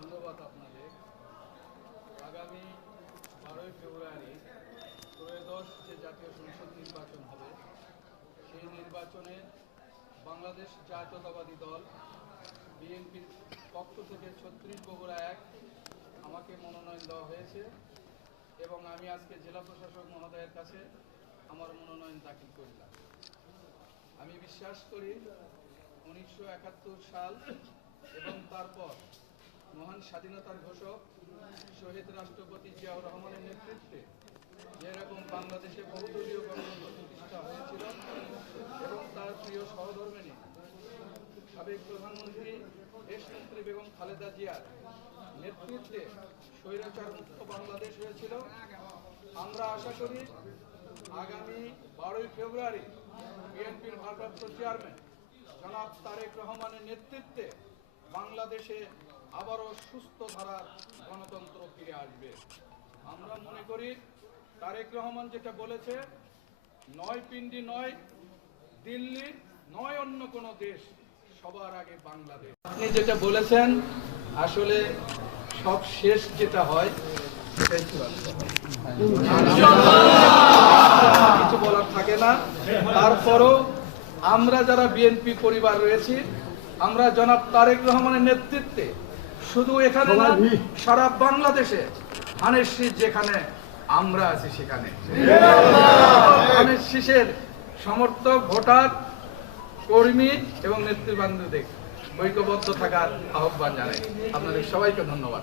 ধন্যবাদ আপনাদের। আগামী 12ই ফেব্রুয়ারি ত্রয়োদশ যে জাতীয় সংসদ নির্বাচন হবে, সেই নির্বাচনে বাংলাদেশ জাতীয়তাবাদী দল বিএনপির পক্ষ থেকে 36 বগুড়া 1 আমাকে মনোনয়ন দেওয়া হয়েছে এবং আমি আজকে জেলা প্রশাসক মহোদয়ের কাছে আমার মনোনয়ন দাখিল করলাম। আমি বিশ্বাস করি 1971 সাল এবং তারপর মহান স্বাধীনতার ঘোষক শহীদ রাষ্ট্রপতি জিয়াউর রহমানের নেতৃত্বে যেরকম বাংলাদেশে বহুদলীয় গণতন্ত্র প্রতিষ্ঠা হয়েছিল এবং তার প্রিয় সহধর্মিণী সাবেক প্রধানমন্ত্রী দেশনেত্রী বেগম খালেদা জিয়ার নেতৃত্বে স্বৈরাচার মুক্ত বাংলাদেশ হয়েছিল। আমরা আশা করি আগামী 12ই ফেব্রুয়ারি বিএনপির ভারপ্রাপ্ত চেয়ারম্যান জনাব তারেক রহমানের নেতৃত্বে বাংলাদেশে আবারও সুস্থ ধারার গণতন্ত্র ফিরে আসবে। আমরা মনে করি তারেক রহমান যেটা বলেছে, 9 পিণ্ডি নয় দিল্লি, নয় অন্য কোনো দেশ, সবার আগে বাংলাদেশ। আপনি যেটা বলেছেন, আসলে সব শেষ যেটা হয় সেটাই চূড়ান্ত, কিছু বলার থাকে না। তারপরও আমরা যারা বিএনপি পরিবার রয়েছি, আমরা জনাব তারেক রহমানের নেতৃত্বে শুধু এখানে না, সারা বাংলাদেশে ধানের শীষ যেখানে আমরা আছি সেখানে ধানের শীষের সমর্থক, ভোটার, কর্মী এবং নেতৃবৃন্দদের ঐক্যবদ্ধ থাকার আহ্বান জানাই। আপনাদের সবাইকে ধন্যবাদ।